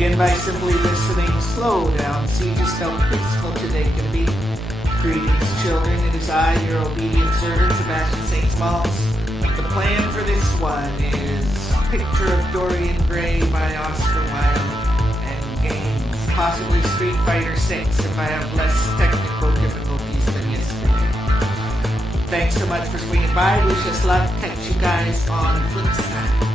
Begin by simply listening. Slow down. See just how peaceful today can be. Greetings, children. It is I, your obedient servant, Sebastian Smalls. The plan for this one is Picture of Dorian Gray by Oscar Wilde and games. Possibly Street Fighter 6 if I have less technical difficulties than yesterday. Thanks so much for swinging by. Wish us luck. Catch you guys on flip side.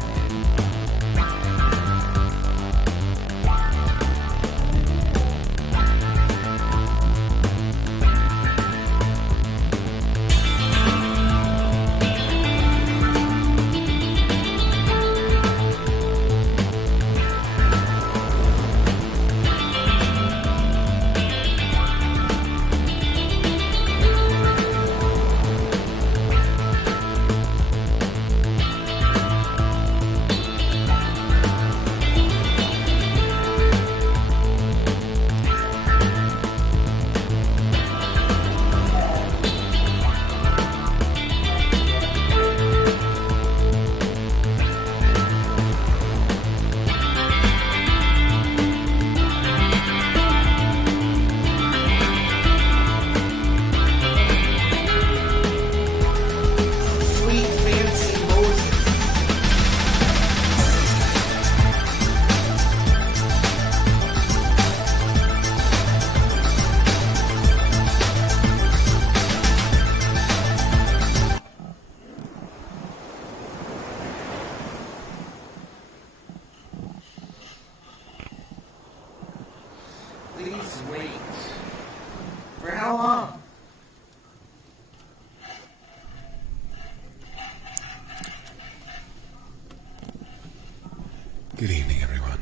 Please wait. For how long? Good evening, everyone.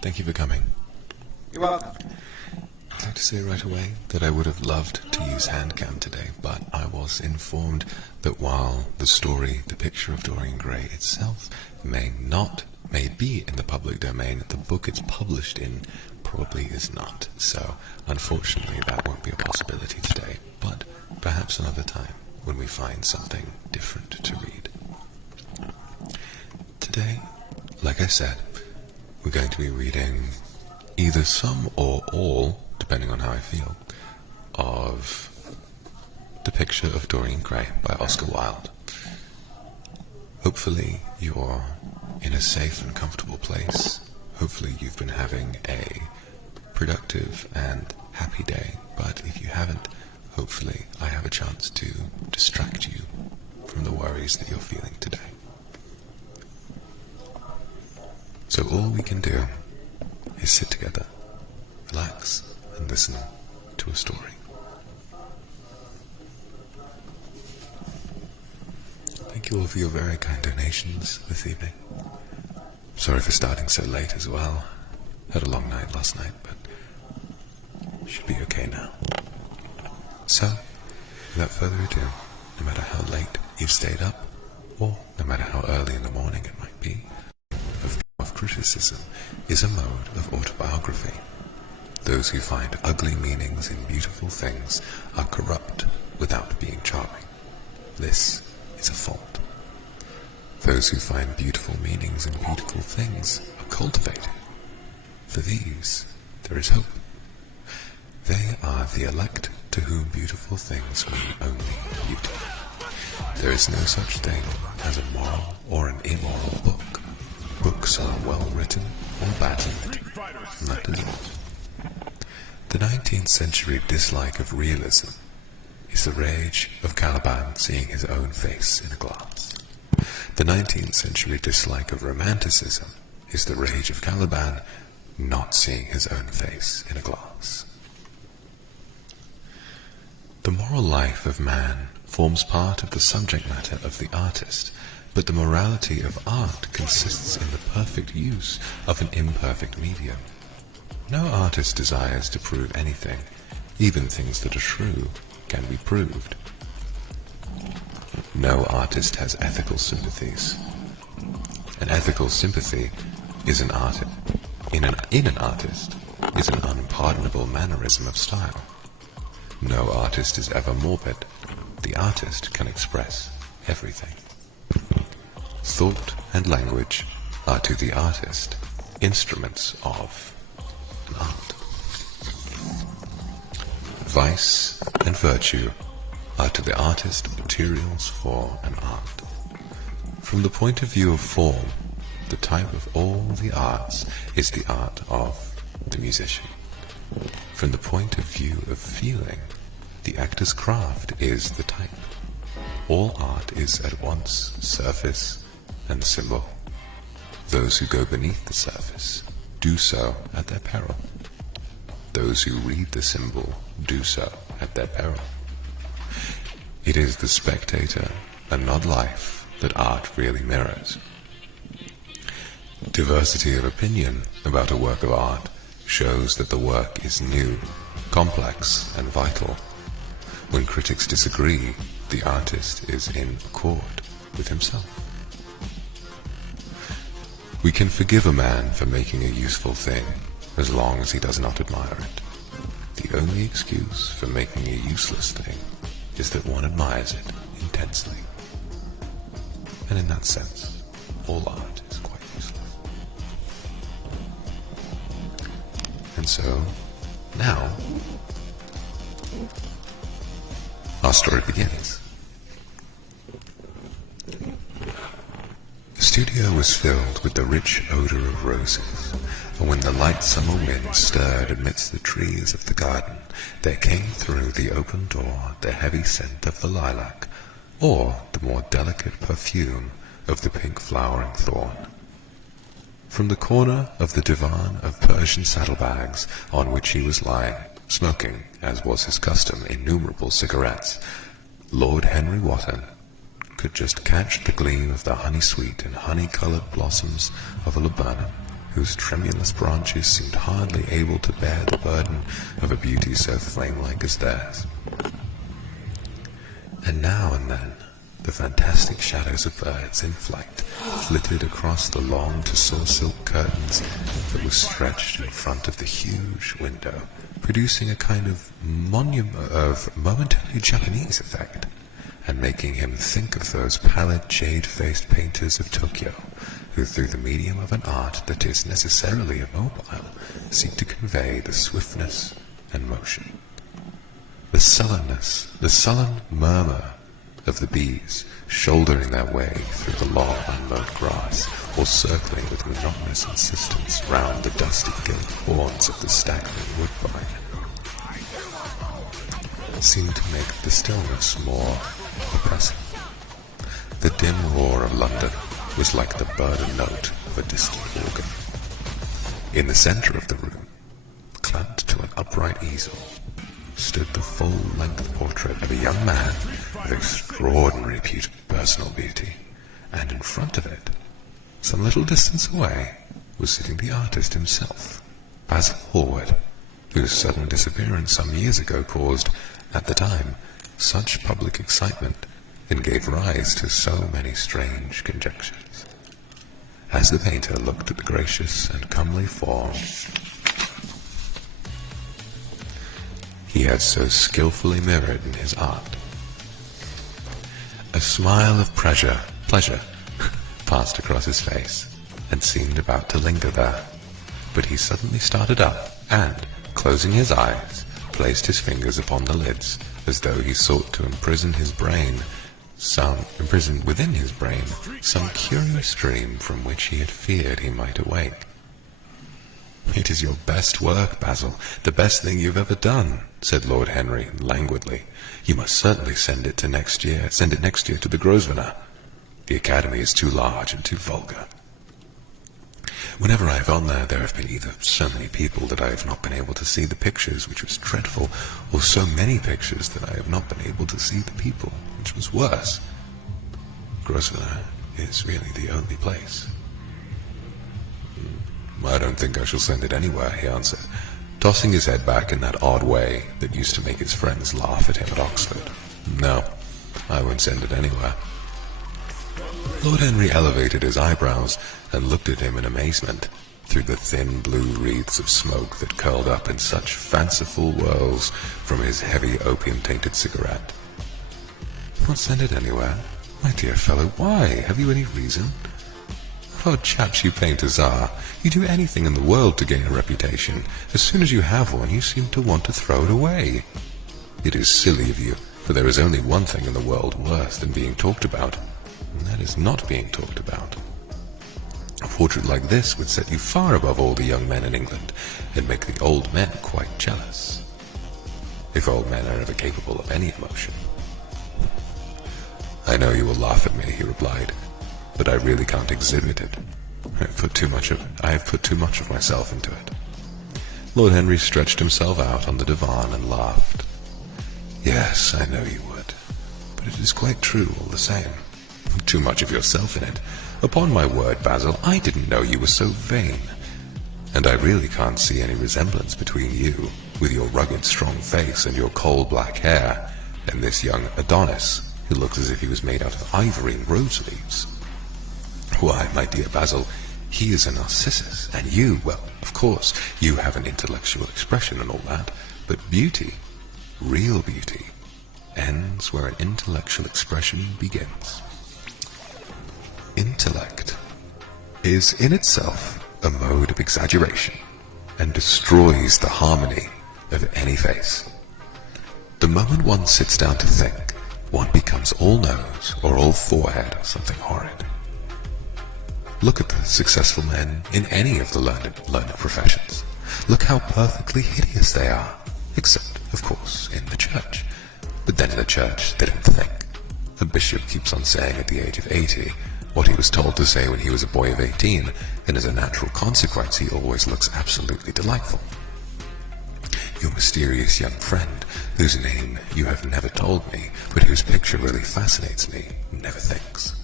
Thank you for coming. You're welcome. I'd like to say right away that I would have loved to use handcam today, but I was informed that while the story, The Picture of Dorian Gray itself, may be in the public domain, the book it's published in probably is not. So, unfortunately, that won't be a possibility today, but perhaps another time when we find something different to read. Today, like I said, we're going to be reading either some or all, depending on how I feel, of The Picture of Dorian Gray by Oscar Wilde. Hopefully you're in a safe and comfortable place. Hopefully you've been having a productive and happy day, but if you haven't, hopefully I have a chance to distract you from the worries that you're feeling today. So all we can do is sit together, relax, and listen to a story. Thank you all for your very kind donations this evening. Sorry for starting so late as well. Had a long night last night, but should be okay now. So, without further ado, no matter how late you've stayed up, or no matter how early in the morning it might be, of criticism is a mode of autobiography. Those who find ugly meanings in beautiful things are corrupt without being charming. This is a fault. Those who find beautiful meanings in beautiful things are cultivated. For these, there is hope. They are the elect to whom beautiful things mean only beauty. There is no such thing as a moral or an immoral book. Books are well written or badly written, and that is all. The 19th century dislike of realism is the rage of Caliban seeing his own face in a glass. The 19th century dislike of romanticism is the rage of Caliban not seeing his own face in a glass. The moral life of man forms part of the subject matter of the artist, but the morality of art consists in the perfect use of an imperfect medium. No artist desires to prove anything. Even things that are true can be proved. No artist has ethical sympathies. An ethical sympathy is an artist. In an artist is an unpardonable mannerism of style. No artist is ever morbid. The artist can express everything. Thought and language are to the artist instruments of an art. Vice and virtue are to the artist materials for an art. From the point of view of form, the type of all the arts is the art of the musician. From the point of view of feeling, the actor's craft is the type. All art is at once surface and symbol. Those who go beneath the surface do so at their peril. Those who read the symbol do so at their peril. It is the spectator and not life that art really mirrors. Diversity of opinion about a work of art shows that the work is new, complex, and vital. When critics disagree, the artist is in accord with himself. We can forgive a man for making a useful thing as long as he does not admire it. The only excuse for making a useless thing is that one admires it intensely. And in that sense, all art is quite useless. And so, now, our story begins. The studio was filled with the rich odor of roses, and when the light summer wind stirred amidst the trees of the garden, there came through the open door the heavy scent of the lilac, or the more delicate perfume of the pink flowering thorn. From the corner of the divan of Persian saddlebags on which he was lying, smoking, as was his custom, innumerable cigarettes, Lord Henry Wotton could just catch the gleam of the honey-sweet and honey-coloured blossoms of a laburnum, whose tremulous branches seemed hardly able to bear the burden of a beauty so flame-like as theirs. And now and then, the fantastic shadows of birds in flight flitted across the long tussore silk curtains that were stretched in front of the huge window, producing a kind of momentary Japanese effect, and making him think of those pallid jade-faced painters of Tokyo, who through the medium of an art that is necessarily immobile, seek to convey the swiftness and motion. The sullenness, the sullen murmur of the bees shouldering their way through the long unmowed grass, or circling with monotonous insistence round the dusty gilt horns of the staggering woodbine, seemed to make the stillness more oppressive. The dim roar of London was like the burdened note of a distant organ. In the centre of the room, clamped to an upright easel, stood the full-length portrait of a young man of extraordinary personal beauty, and in front of it, some little distance away, was sitting the artist himself, Basil Hallward, whose sudden disappearance some years ago caused, at the time, such public excitement and gave rise to so many strange conjectures. As the painter looked at the gracious and comely form he had so skillfully mirrored in his art, a smile of pleasure passed across his face and seemed about to linger there, but he suddenly started up and, closing his eyes, placed his fingers upon the lids, as though he sought to imprison within his brain some curious dream from which he had feared he might awake. "It is your best work, Basil, the best thing you've ever done," said Lord Henry languidly. "You must certainly send it next year to the Grosvenor. The Academy is too large and too vulgar. Whenever I have gone there, there have been either so many people that I have not been able to see the pictures, which was dreadful, or so many pictures that I have not been able to see the people, which was worse. Grosvenor is really the only place." "I don't think I shall send it anywhere," he answered, tossing his head back in that odd way that used to make his friends laugh at him at Oxford. "No, I won't send it anywhere." Lord Henry elevated his eyebrows and looked at him in amazement through the thin blue wreaths of smoke that curled up in such fanciful whirls from his heavy opium-tainted cigarette. "Not send it anywhere? My dear fellow, why? Have you any reason?" What odd chaps you painters are. You do anything in the world to gain a reputation. As soon as you have one, you seem to want to throw it away. It is silly of you, for there is only one thing in the world worse than being talked about, and that is not being talked about. A portrait like this would set you far above all the young men in England, and make the old men quite jealous. If old men are ever capable of any emotion. I know you will laugh at me, he replied, but I really can't exhibit it. I have put too much of myself into it. Lord Henry stretched himself out on the divan and laughed. Yes, I know you would, but it is quite true all the same. Too much of yourself in it. Upon my word, Basil, I didn't know you were so vain. And I really can't see any resemblance between you, with your rugged, strong face and your coal black hair, and this young Adonis, who looks as if he was made out of ivory and rose leaves. Why, my dear Basil, he is a Narcissus, and you, well, of course, you have an intellectual expression and all that, but beauty, real beauty, ends where an intellectual expression begins. Intellect is in itself a mode of exaggeration and destroys the harmony of any face. The moment one sits down to think, one becomes all nose or all forehead or something horrid. Look at the successful men in any of the learned professions. Look how perfectly hideous they are, except, of course, in the church. But then in the church they don't think. A bishop keeps on saying at the age of 80 what he was told to say when he was a boy of 18, and as a natural consequence he always looks absolutely delightful. Your mysterious young friend, whose name you have never told me, but whose picture really fascinates me, never thinks.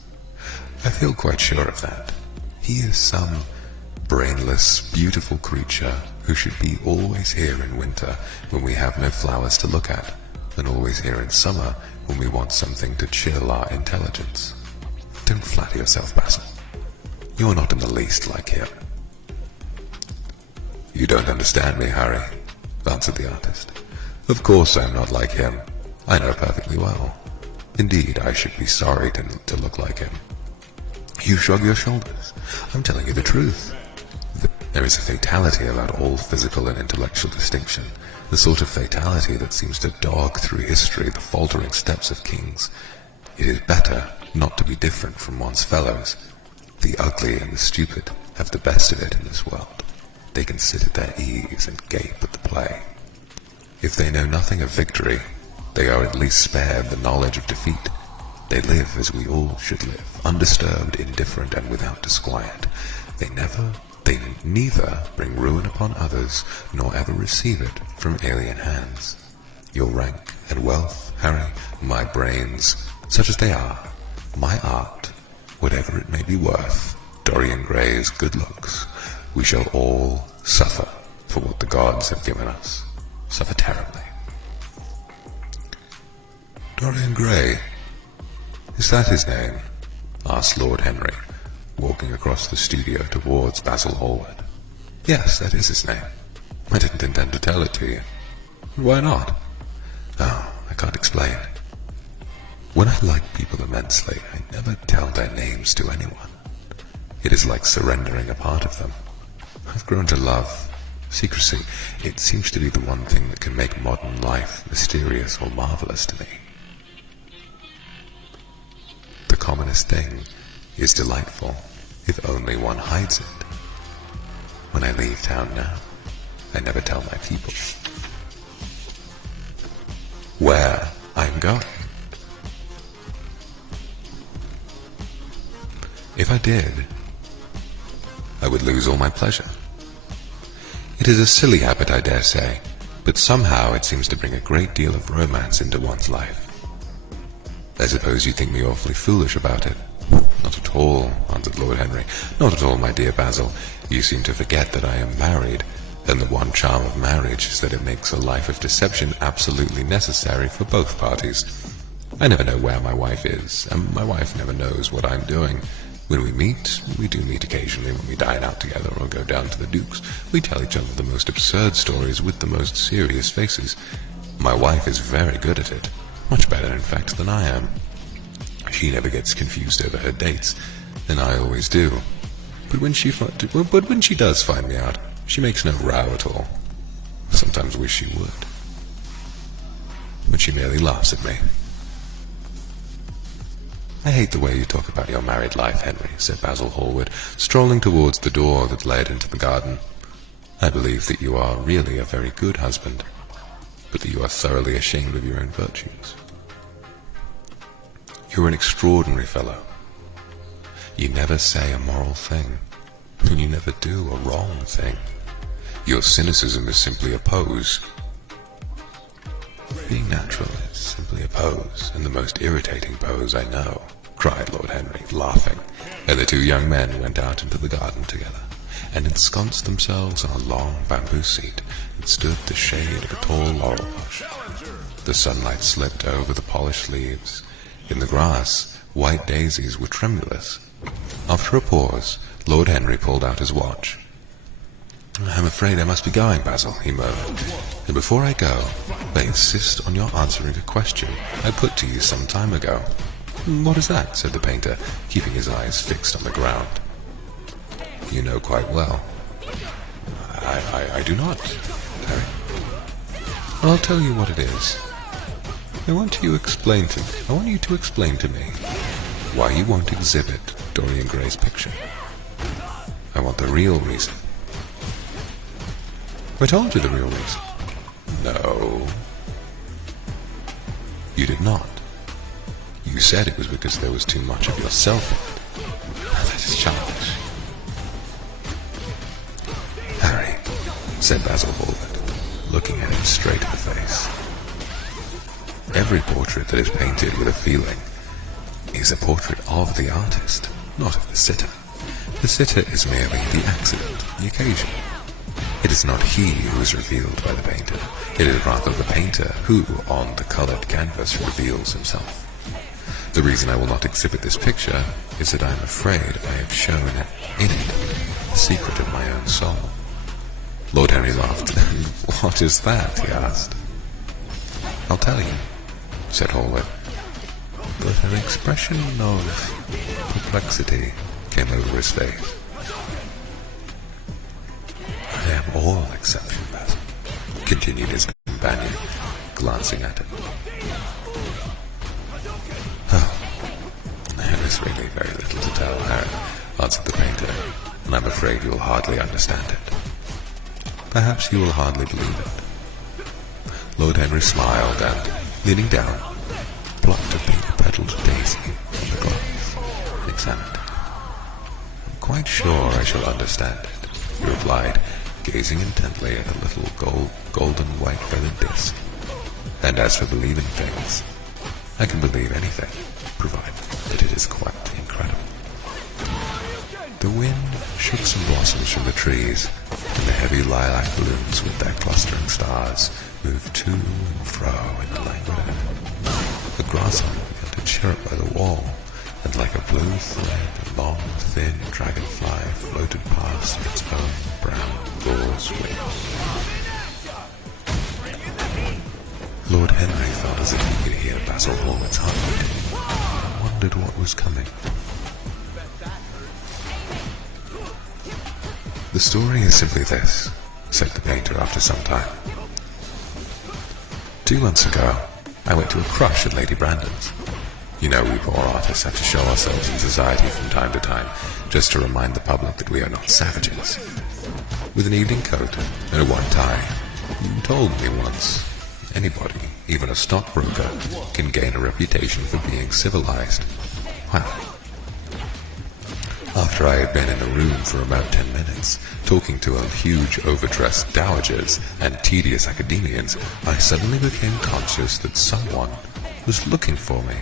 I feel quite sure of that. He is some brainless, beautiful creature who should be always here in winter when we have no flowers to look at, and always here in summer when we want something to chill our intelligence. Don't flatter yourself, Basil. You are not in the least like him. You don't understand me, Harry, answered the artist. Of course I am not like him. I know perfectly well. Indeed, I should be sorry to look like him. You shrug your shoulders. I'm telling you the truth. There is a fatality about all physical and intellectual distinction, the sort of fatality that seems to dog through history the faltering steps of kings. It is better not to be different from one's fellows. The ugly and the stupid have the best of it in this world. They can sit at their ease and gape at the play. If they know nothing of victory, they are at least spared the knowledge of defeat. They live as we all should live, undisturbed, indifferent, and without disquiet. They neither bring ruin upon others, nor ever receive it from alien hands. Your rank and wealth, Harry, my brains, such as they are, my art, whatever it may be worth, Dorian Gray's good looks, we shall all suffer for what the gods have given us. Suffer terribly. Dorian Gray, is that his name? Asked Lord Henry, walking across the studio towards Basil Hallward. Yes, that is his name. I didn't intend to tell it to you. Why not? Oh, I can't explain. When I like people immensely, I never tell their names to anyone. It is like surrendering a part of them. I've grown to love secrecy. It seems to be the one thing that can make modern life mysterious or marvelous to me. The commonest thing is delightful if only one hides it. When I leave town now, I never tell my people where I'm going. If I did, I would lose all my pleasure. It is a silly habit, I dare say, but somehow it seems to bring a great deal of romance into one's life. I suppose you think me awfully foolish about it. Not at all, answered Lord Henry. Not at all, my dear Basil. You seem to forget that I am married, and the one charm of marriage is that it makes a life of deception absolutely necessary for both parties. I never know where my wife is, and my wife never knows what I'm doing. When we meet, we do meet occasionally when we dine out together or go down to the Duke's. We tell each other the most absurd stories with the most serious faces. My wife is very good at it. Much better, in fact, than I am. She never gets confused over her dates, and I always do. But when she does find me out, she makes no row at all. I sometimes wish she would. But she merely laughs at me. I hate the way you talk about your married life, Henry, said Basil Hallward, strolling towards the door that led into the garden. I believe that you are really a very good husband, but that you are thoroughly ashamed of your own virtues. You're an extraordinary fellow. You never say a moral thing, and you never do a wrong thing. Your cynicism is simply a pose. Being natural is simply a pose, and the most irritating pose I know, cried Lord Henry, laughing, and the two young men went out into the garden together, and ensconced themselves on a long bamboo seat that stood the shade of a tall laurel bush. The sunlight slipped over the polished leaves. In the grass, white daisies were tremulous. After a pause, Lord Henry pulled out his watch. I'm afraid I must be going, Basil, he murmured. And before I go, I insist on your answering a question I put to you some time ago. What is that? Said the painter, keeping his eyes fixed on the ground. You know quite well. I do not, Harry. Well, I'll tell you what it is. I want you to explain to me why you won't exhibit Dorian Gray's picture. I want the real reason. I told you the real reason. No. You did not. You said it was because there was too much of yourself in it. That is childish. Harry, said Basil Hallward, looking at him straight in the face. Every portrait that is painted with a feeling is a portrait of the artist, not of the sitter. The sitter is merely the accident, the occasion. It is not he who is revealed by the painter. It is rather the painter who, on the colored canvas, reveals himself. The reason I will not exhibit this picture is that I am afraid I have shown in it the secret of my own soul. Lord Henry laughed. What is that? He asked. I'll tell you, said Hallward. But an expression of perplexity came over his face. I am all exception, Basil, continued his companion, glancing at him. Oh, there is really very little to tell, Harry, answered the painter, and I'm afraid you will hardly understand it. Perhaps you will hardly believe it. Lord Henry smiled and, leaning down, plucked a pink-petaled daisy from the glass and examined it. I'm quite sure I shall understand it, he replied, gazing intently at a little golden white feathered disc. And as for believing things, I can believe anything, provided that it is quite incredible. The wind shook some blossoms from the trees, and the heavy lilac blooms with their clustering stars moved to and fro in the languid air. The grasshopper began to chirrup by the wall, and like a blue thread, a long, thin dragonfly floated past its own brown gauze wing. Lord Henry felt as if he could hear Basil Hallward's heart beating, and wondered what was coming. The story is simply this, said the painter after some time. 2 months ago, I went to a crush at Lady Brandon's. You know, we poor artists have to show ourselves in society from time to time, just to remind the public that we are not savages. With an evening coat and a white tie, you told me once, anybody, even a stockbroker, can gain a reputation for being civilized. Well, after I had been in the room for about 10 minutes, talking to a huge overdressed dowagers and tedious academians, I suddenly became conscious that someone was looking for me.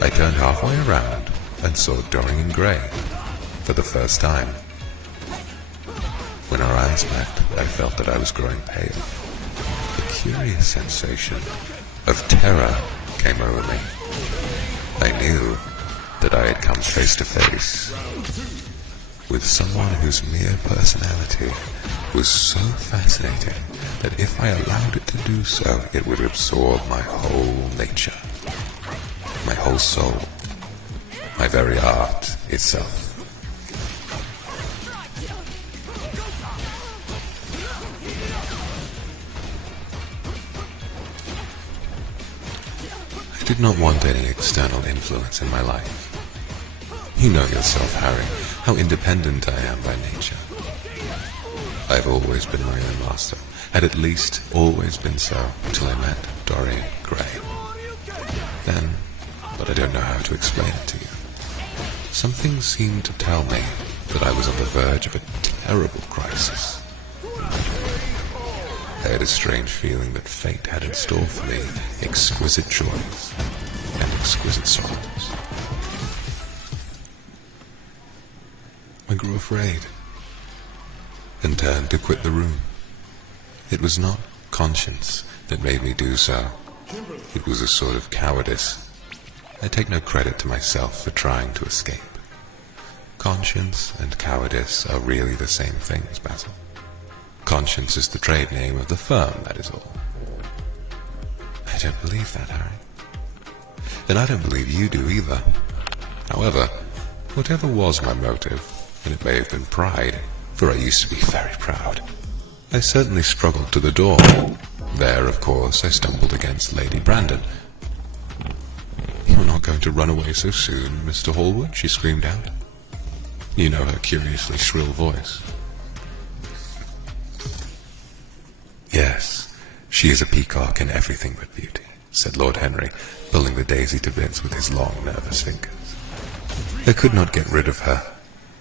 I turned halfway around and saw Dorian Gray for the first time. When our eyes met, I felt that I was growing pale. A curious sensation of terror came over me. I knew that I had come face to face with someone whose mere personality was so fascinating that if I allowed it to do so, it would absorb my whole nature, my whole soul, my very art itself. did not want any external influence in my life. You know yourself, Harry, how independent I am by nature. I've always been my own master, had at least always been so until I met Dorian Gray. Then, but I don't know how to explain it to you, something seemed to tell me that I was on the verge of a terrible crisis. I had a strange feeling that fate had in store for me exquisite joys and exquisite sorrows. I grew afraid and turned to quit the room. It was not conscience that made me do so. It was a sort of cowardice. I take no credit to myself for trying to escape. Conscience and cowardice are really the same things, Basil. Conscience is the trade name of the firm, that is all. I don't believe that, Harry. Then I don't believe you do either. However, whatever was my motive, and it may have been pride, for I used to be very proud, I certainly struggled to the door. There, of course, I stumbled against Lady Brandon. "You're not going to run away so soon, Mr. Hallwood?" she screamed out. You know her curiously shrill voice. "Yes, she is a peacock in everything but beauty," said Lord Henry, pulling the daisy to bits with his long, nervous fingers. "I could not get rid of her.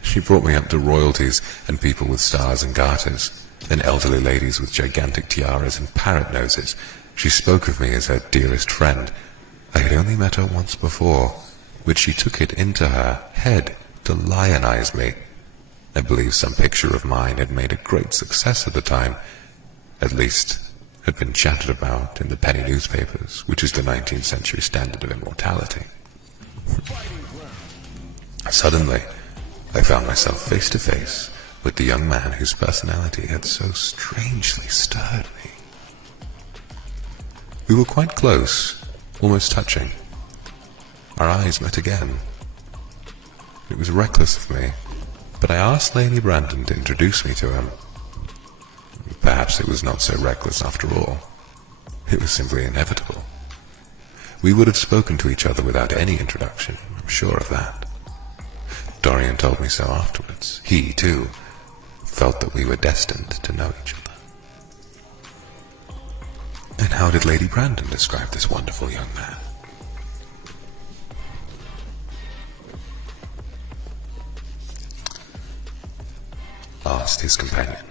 She brought me up to royalties and people with stars and garters, and elderly ladies with gigantic tiaras and parrot noses. She spoke of me as her dearest friend. I had only met her once before, but she took it into her head to lionize me. I believe some picture of mine had made a great success at the time, at least had been chatted about in the penny newspapers, which is the 19th century standard of immortality. Suddenly, I found myself face to face with the young man whose personality had so strangely stirred me. We were quite close, almost touching. Our eyes met again. It was reckless of me, but I asked Lady Brandon to introduce me to him. Perhaps it was not so reckless after all. It was simply inevitable. We would have spoken to each other without any introduction, I'm sure of that. Dorian told me so afterwards. He, too, felt that we were destined to know each other. And how did Lady Brandon describe this wonderful young man? Asked his companion.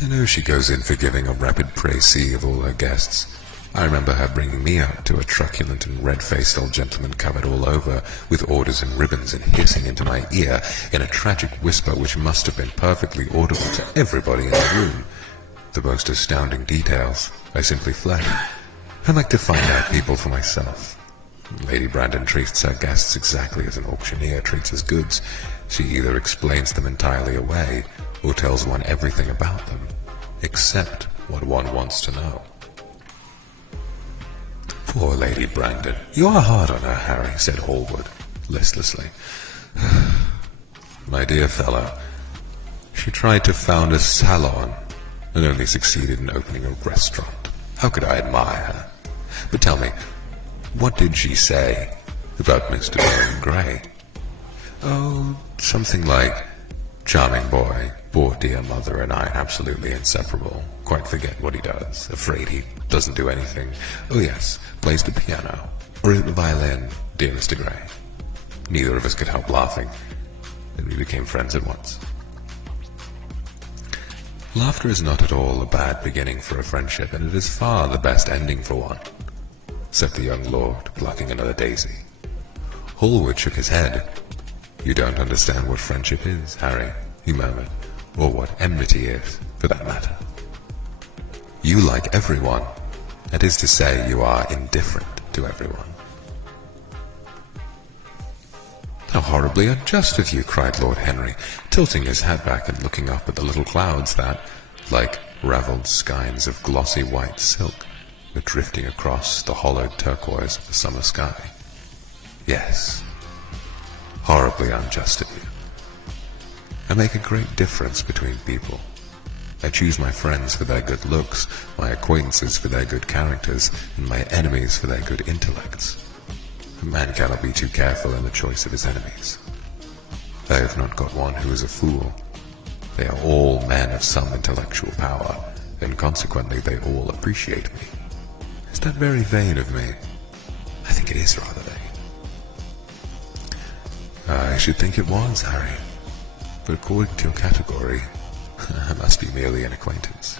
I know she goes in for giving a rapid précis of all her guests. I remember her bringing me up to a truculent and red-faced old gentleman covered all over with orders and ribbons and hissing into my ear in a tragic whisper which must have been perfectly audible to everybody in the room. The most astounding details. I simply fled. I like to find out people for myself. Lady Brandon treats her guests exactly as an auctioneer treats his goods. She either explains them entirely away or tells one everything about them, except what one wants to know. Poor Lady Brandon. You are hard on her, Harry, said Hallwood, listlessly. My dear fellow, she tried to found a salon and only succeeded in opening a restaurant. How could I admire her? But tell me, what did she say about Mr. Dorian Gray? Oh, something like, charming boy, poor dear mother and I absolutely inseparable. Quite forget what he does. Afraid he doesn't do anything. Oh yes, plays the piano. Or the violin, dear Mr. Gray. Neither of us could help laughing, and we became friends at once. Laughter is not at all a bad beginning for a friendship, and it is far the best ending for one, said the young lord, plucking another daisy. Hallwood shook his head. You don't understand what friendship is, Harry, he murmured, or what enmity is, for that matter. You like everyone, that is to say, you are indifferent to everyone. How horribly unjust of you, cried Lord Henry, tilting his head back and looking up at the little clouds that, like ravelled skeins of glossy white silk, were drifting across the hollowed turquoise of the summer sky. Yes, horribly unjust of you. I make a great difference between people. I choose my friends for their good looks, my acquaintances for their good characters, and my enemies for their good intellects. A man cannot be too careful in the choice of his enemies. I have not got one who is a fool. They are all men of some intellectual power, and consequently they all appreciate me. Is that very vain of me? I think it is rather vain. I should think it was, Harry. But according to your category, I must be merely an acquaintance.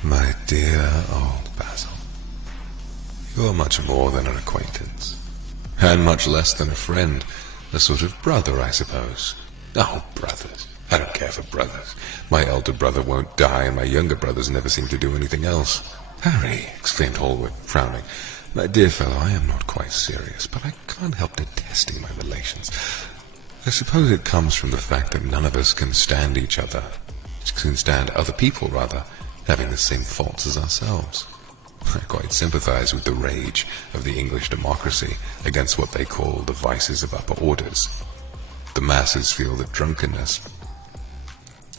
My dear old Basil, you're much more than an acquaintance, and much less than a friend, a sort of brother, I suppose. Oh, brothers. I don't care for brothers. My elder brother won't die, and my younger brothers never seem to do anything else. Harry, exclaimed Hallward, frowning, my dear fellow, I am not quite serious, but I can't help detesting my relations. I suppose it comes from the fact that none of us can stand each other, can stand other people, rather, having the same faults as ourselves. I quite sympathize with the rage of the English democracy against what they call the vices of upper orders. The masses feel that drunkenness,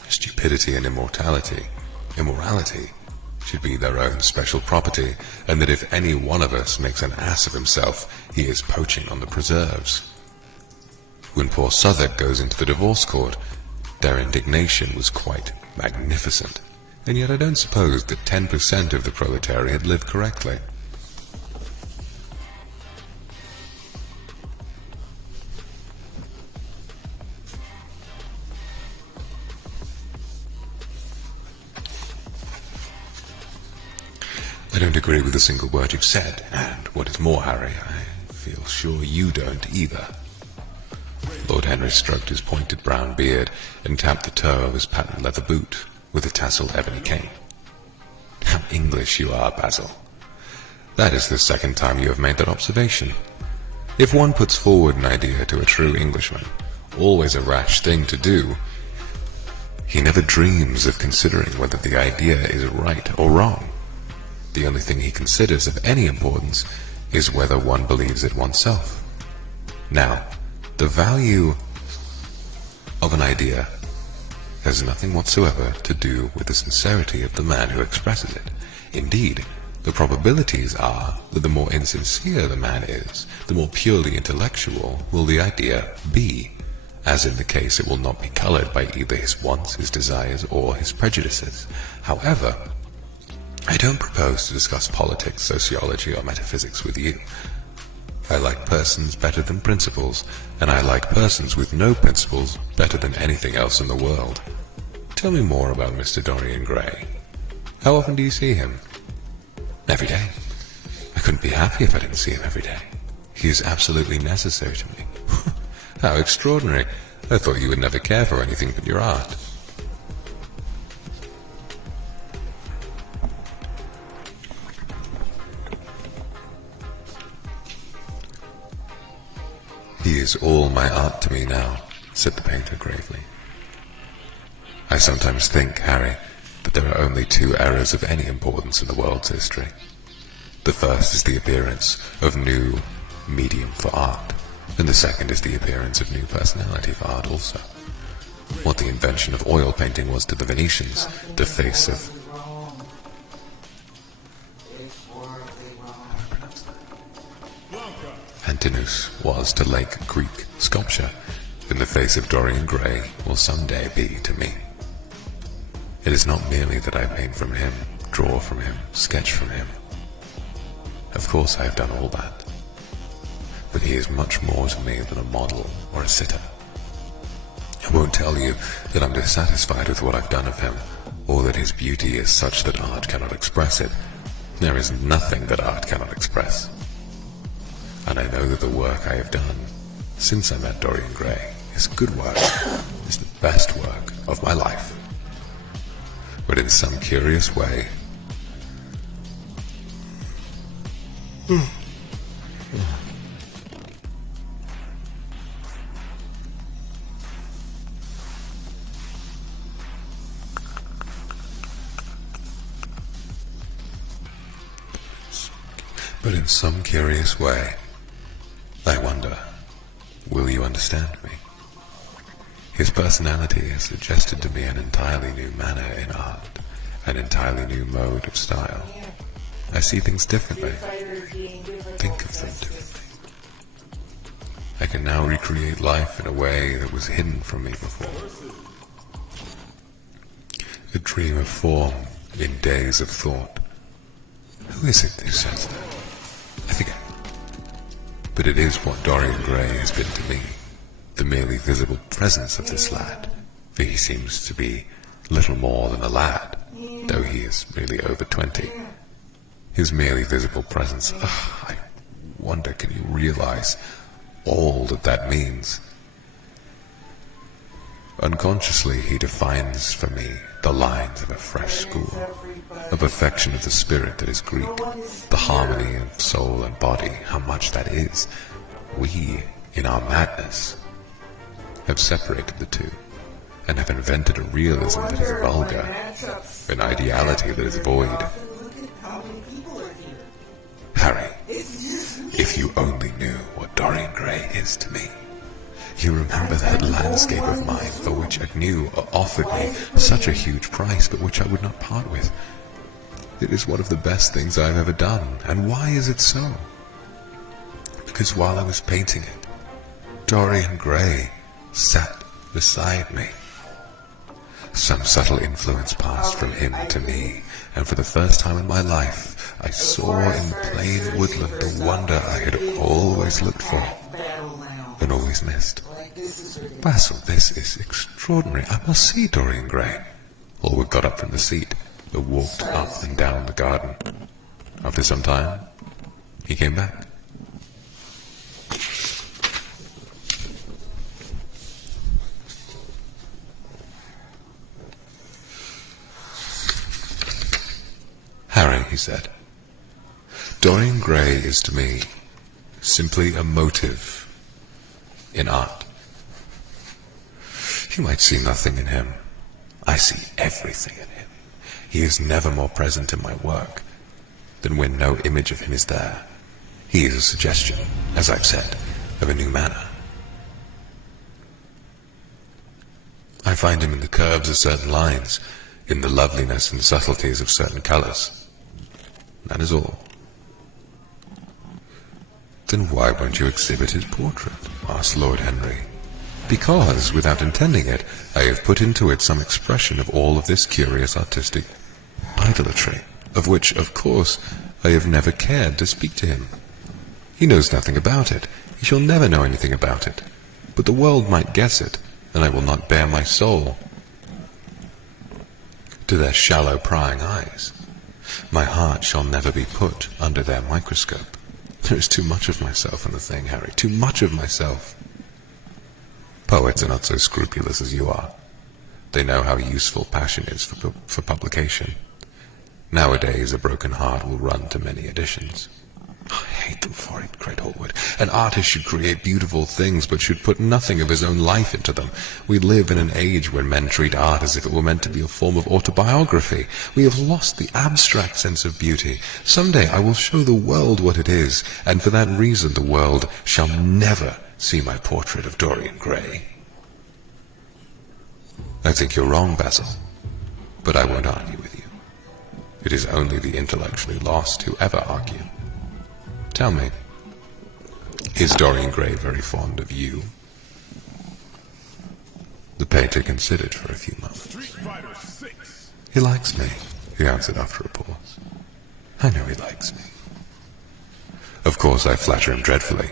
stupidity, and immorality should be their own special property, and that if any one of us makes an ass of himself, he is poaching on the preserves. When poor Southwark goes into the divorce court, their indignation was quite magnificent. And yet I don't suppose that 10% of the proletariat live correctly. I don't agree with a single word you've said, and what is more, Harry, I feel sure you don't either. Lord Henry stroked his pointed brown beard and tapped the toe of his patent leather boot with a tasseled ebony cane. How English you are, Basil. That is the second time you have made that observation. If one puts forward an idea to a true Englishman, always a rash thing to do, he never dreams of considering whether the idea is right or wrong. The only thing he considers of any importance is whether one believes it oneself. Now, the value of an idea has nothing whatsoever to do with the sincerity of the man who expresses it. Indeed, the probabilities are that the more insincere the man is, the more purely intellectual will the idea be, as in the case it will not be colored by either his wants, his desires, or his prejudices. However, I don't propose to discuss politics, sociology, or metaphysics with you. I like persons better than principles, and I like persons with no principles better than anything else in the world. Tell me more about Mr. Dorian Gray. How often do you see him? Every day. I couldn't be happy if I didn't see him every day. He is absolutely necessary to me. How extraordinary. I thought you would never care for anything but your art. He is all my art to me now, said the painter gravely. I sometimes think, Harry, that there are only two eras of any importance in the world's history. The first is the appearance of new medium for art, and the second is the appearance of new personality for art also. What the invention of oil painting was to the Venetians, the face of... Antinous was to lake Greek sculpture, and the face of Dorian Gray will someday be to me. It is not merely that I paint from him, draw from him, sketch from him. Of course I have done all that. But he is much more to me than a model or a sitter. I won't tell you that I'm dissatisfied with what I've done of him, or that his beauty is such that art cannot express it. There is nothing that art cannot express. And I know that the work I have done since I met Dorian Gray is good work, is the best work of my life. But in some curious way, But in some curious way, I wonder, will you understand me? His personality has suggested to me an entirely new manner in art, an entirely new mode of style. I see things differently, think of them differently. I can now recreate life in a way that was hidden from me before. A dream of form in days of thought. Who is it who says that? I forget. But it is what Dorian Gray has been to me, the merely visible presence of this lad, for he seems to be little more than a lad, though he is really over 20. His merely visible presence, I wonder, can you realize all that that means? Unconsciously he defines for me the lines of a fresh school, a perfection of the spirit that is Greek, the harmony of soul and body, how much that is. We, in our madness, have separated the two, and have invented a realism that is vulgar, an ideality that is void. Harry, if you only knew what Dorian Gray is to me. You remember that landscape of mine for which Agnew offered me such a huge price, but which I would not part with. It is one of the best things I have ever done. And why is it so? Because while I was painting it, Dorian Gray sat beside me. Some subtle influence passed from him to me, and for the first time in my life, I saw in the plain woodland the wonder I had always looked for, and always missed. Basil, this is extraordinary. I must see Dorian Gray. Allward got up from the seat and walked up and down the garden. After some time, he came back. Harry, he said, Dorian Gray is to me simply a motive in art. You might see nothing in him. I see everything in him. He is never more present in my work than when no image of him is there. He is a suggestion, as I've said, of a new manner. I find him in the curves of certain lines, in the loveliness and subtleties of certain colors. That is all. Then why won't you exhibit his portrait? Asked Lord Henry. Because, without intending it, I have put into it some expression of all of this curious artistic idolatry, of which, of course, I have never cared to speak to him. He knows nothing about it. He shall never know anything about it. But the world might guess it, and I will not bare my soul to their shallow prying eyes. My heart shall never be put under their microscope. There is too much of myself in the thing, Harry, too much of myself. Poets are not so scrupulous as you are. They know how useful passion is for publication. Nowadays, a broken heart will run to many editions. I hate them for it, cried Hallward. An artist should create beautiful things, but should put nothing of his own life into them. We live in an age when men treat art as if it were meant to be a form of autobiography. We have lost the abstract sense of beauty. Someday I will show the world what it is, and for that reason the world shall never see my portrait of Dorian Gray. I think you're wrong, Basil, but I won't argue with you. It is only the intellectually lost who ever argue. Tell me, is Dorian Gray very fond of you? The painter considered for a few moments. He likes me, he answered after a pause. I know he likes me. Of course I flatter him dreadfully.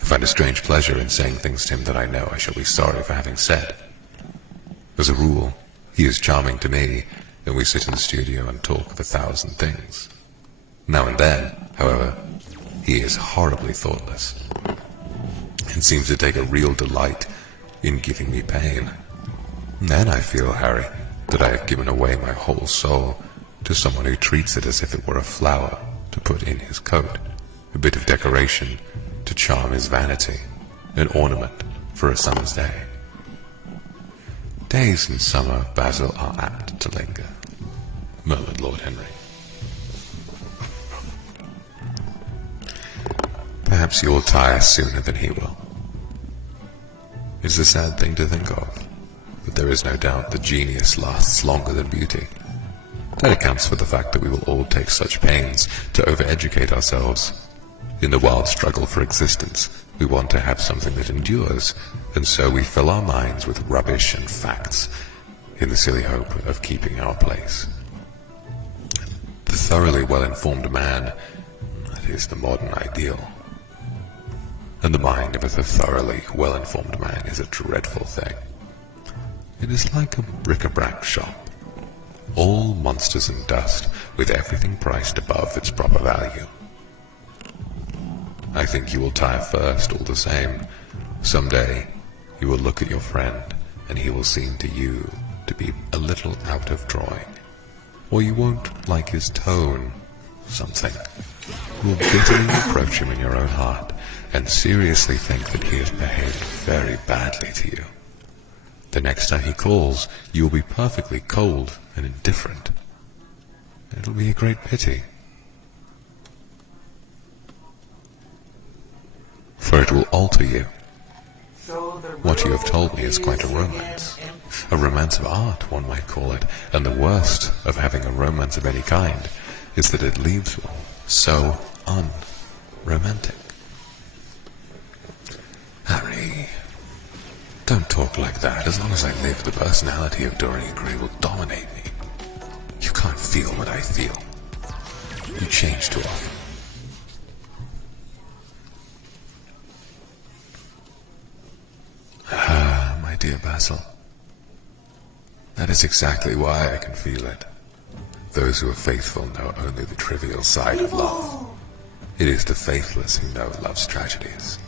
I find a strange pleasure in saying things to him that I know I shall be sorry for having said. As a rule, he is charming to me, and we sit in the studio and talk of 1,000 things. Now and then, however, he is horribly thoughtless, and seems to take a real delight in giving me pain. And then I feel, Harry, that I have given away my whole soul to someone who treats it as if it were a flower to put in his coat, a bit of decoration to charm his vanity, an ornament for a summer's day. Days in summer, Basil, are apt to linger, murmured Lord Henry. Perhaps you'll tire sooner than he will. It's a sad thing to think of, but there is no doubt that genius lasts longer than beauty. That accounts for the fact that we will all take such pains to overeducate ourselves. In the wild struggle for existence, we want to have something that endures, and so we fill our minds with rubbish and facts in the silly hope of keeping our place. The thoroughly well-informed man, that is the modern ideal. And the mind of a thoroughly well-informed man is a dreadful thing. It is like a bric-a-brac shop, all monsters and dust, with everything priced above its proper value. I think you will tire first, all the same. Someday you will look at your friend, and he will seem to you to be a little out of drawing. Or you won't like his tone, something. You will bitterly reproach him in your own heart, and seriously think that he has behaved very badly to you. The next time he calls, you will be perfectly cold and indifferent. It'll be a great pity. For it will alter you. What you have told me is quite a romance. A romance of art, one might call it, and the worst of having a romance of any kind is that it leaves one so unromantic. Harry, don't talk like that. As long as I live, the personality of Dorian Gray will dominate me. You can't feel what I feel. You change too often. Ah, my dear Basil. That is exactly why I can feel it. Those who are faithful know only the trivial side of love. It is the faithless who know love's tragedies.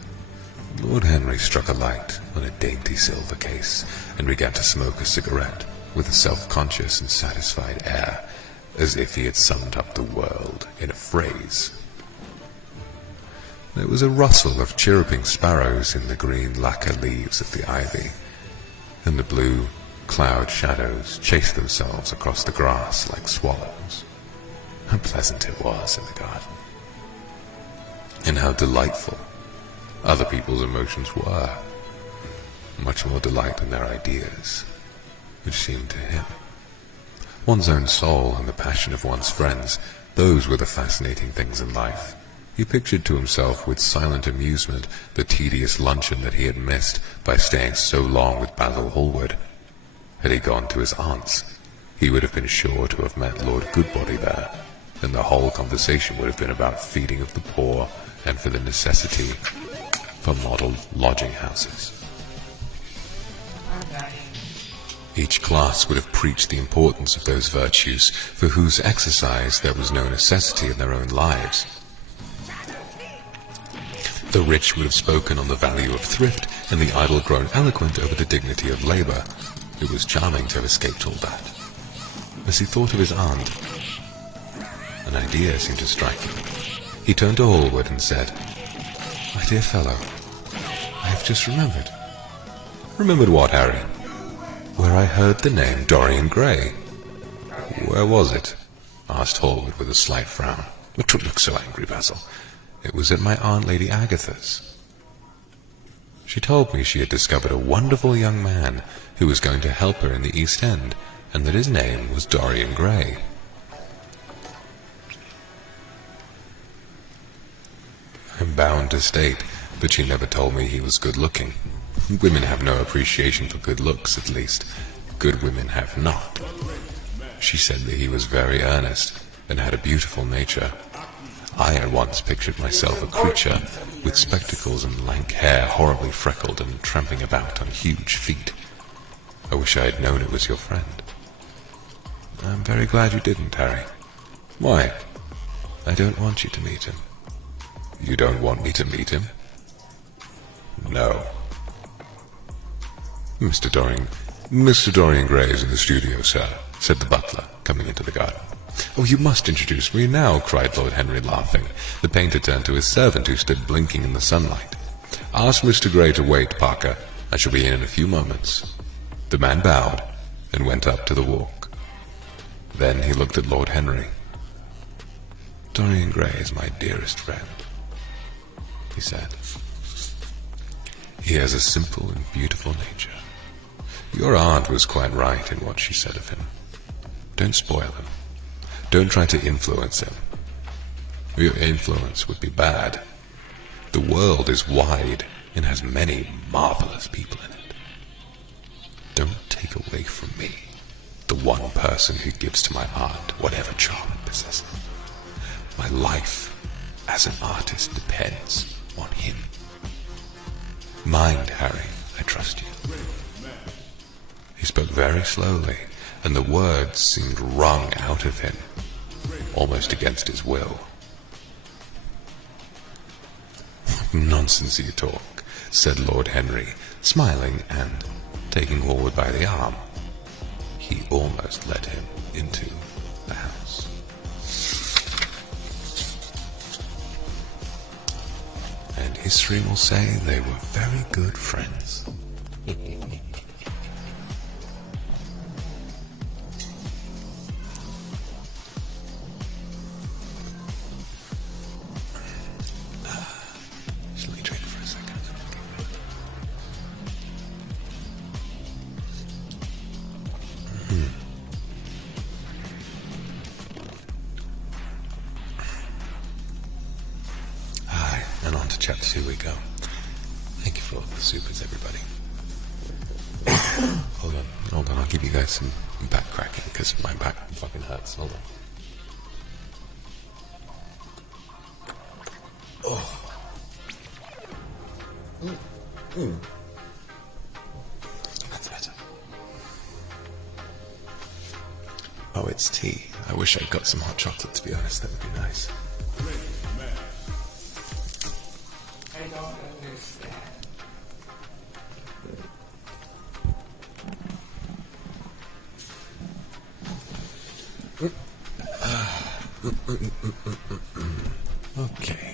Lord Henry struck a light on a dainty silver case and began to smoke a cigarette with a self-conscious and satisfied air, as if he had summed up the world in a phrase. There was a rustle of chirruping sparrows in the green lacquer leaves of the ivy, and the blue cloud shadows chased themselves across the grass like swallows. How pleasant it was in the garden, and how delightful other people's emotions were. Much more delight in their ideas, which seemed to him. One's own soul and the passion of one's friends, those were the fascinating things in life. He pictured to himself with silent amusement the tedious luncheon that he had missed by staying so long with Basil Hallward. Had he gone to his aunt's, he would have been sure to have met Lord Goodbody there, and the whole conversation would have been about feeding of the poor and for the necessity for model lodging houses. Each class would have preached the importance of those virtues for whose exercise there was no necessity in their own lives. The rich would have spoken on the value of thrift, and the idle grown eloquent over the dignity of labor. It was charming to have escaped all that. As he thought of his aunt, an idea seemed to strike him. He turned to Hallward and said, "My dear fellow, I have just remembered." "Remembered what, Harry?" "Where I heard the name Dorian Gray." "Where was it?" asked Hallward with a slight frown. "Don't look so angry, Basil. It was at my Aunt Lady Agatha's. She told me she had discovered a wonderful young man who was going to help her in the East End, and that his name was Dorian Gray." "I'm bound to state that she never told me he was good-looking. Women have no appreciation for good looks, at least. Good women have not. She said that he was very earnest and had a beautiful nature. I at once pictured myself a creature with spectacles and lank hair, horribly freckled and tramping about on huge feet. I wish I had known it was your friend." "I'm very glad you didn't, Harry." "Why?" "I don't want you to meet him." "You don't want me to meet him?" "No." Mr. Dorian Gray is in the studio, sir," said the butler, coming into the garden. "Oh, you must introduce me now," cried Lord Henry, laughing. The painter turned to his servant, who stood blinking in the sunlight. "Ask Mr. Gray to wait, Parker. I shall be in a few moments." The man bowed and went up to the walk. Then he looked at Lord Henry. "Dorian Gray is my dearest friend," he said. "He has a simple and beautiful nature. Your aunt was quite right in what she said of him. Don't spoil him. Don't try to influence him. Your influence would be bad. The world is wide and has many marvelous people in it. Don't take away from me the one person who gives to my art whatever charm it possesses. My life as an artist depends on him. Mind, Harry, I trust you." He spoke very slowly, and the words seemed wrung out of him, almost against his will. "What nonsense you talk," said Lord Henry, smiling, and, taking Hallward by the arm, he almost led him into the house. And history will say they were very good friends. Just let me drink for a second. Aye, and on to chapter 2 we go. Thank you for all the supers, everybody. Hold on, I'll give you guys some back cracking, because my back fucking hurts. Hold on. That's better. Oh, it's tea. I wish I'd got some hot chocolate, to be honest. That would be nice. I don't understand. Okay.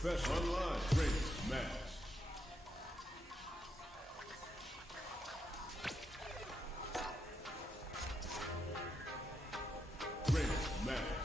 Best online training match. Training match.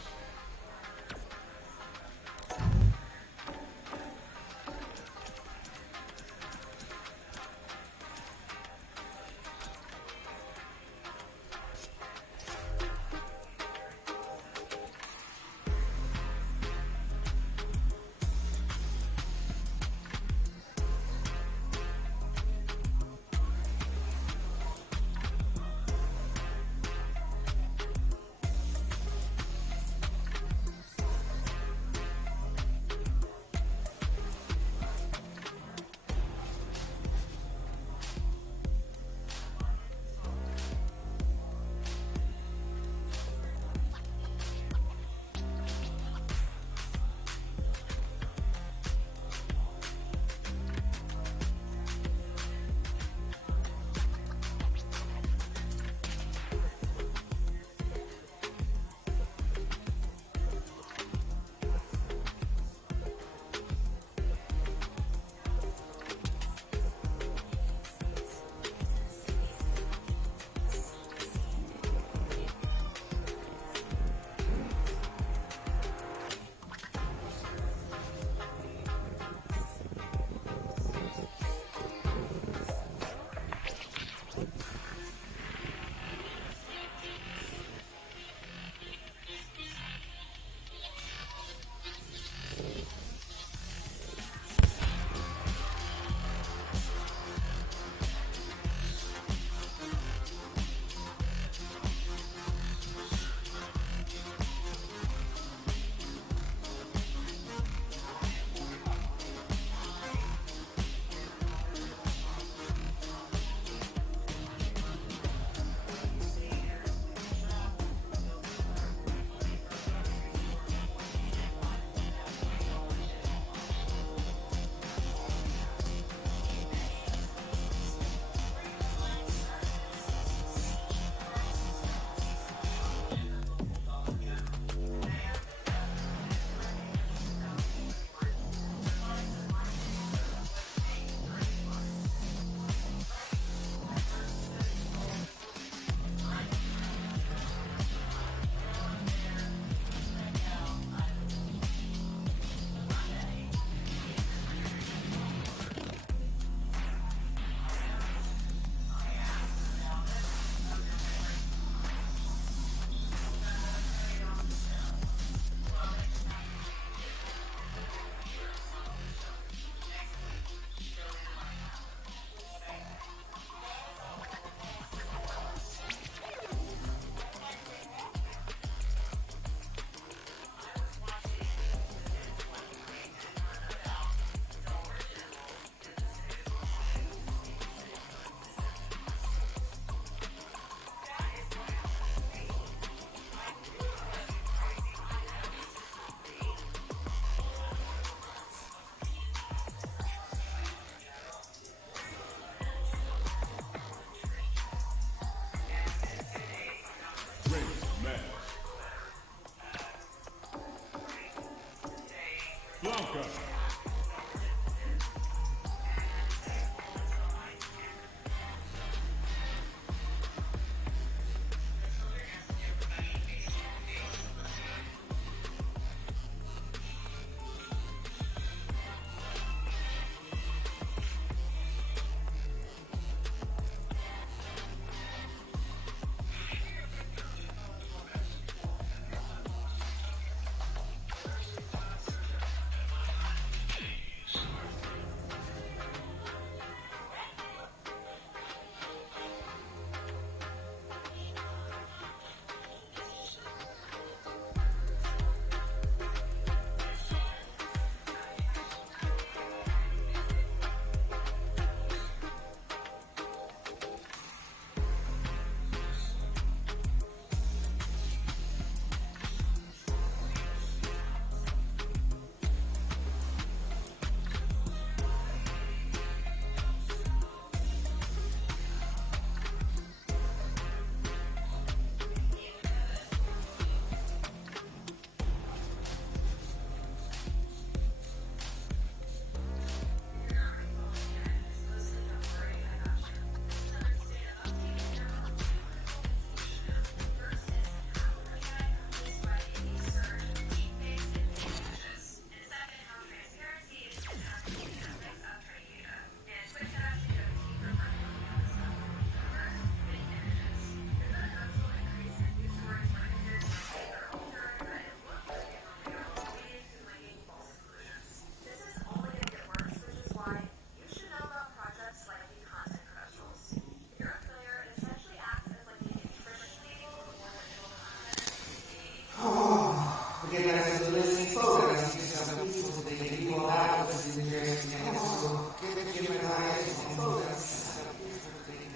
guys and photos of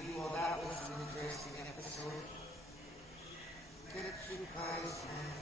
you. Well, that was an interesting episode. Get you guys and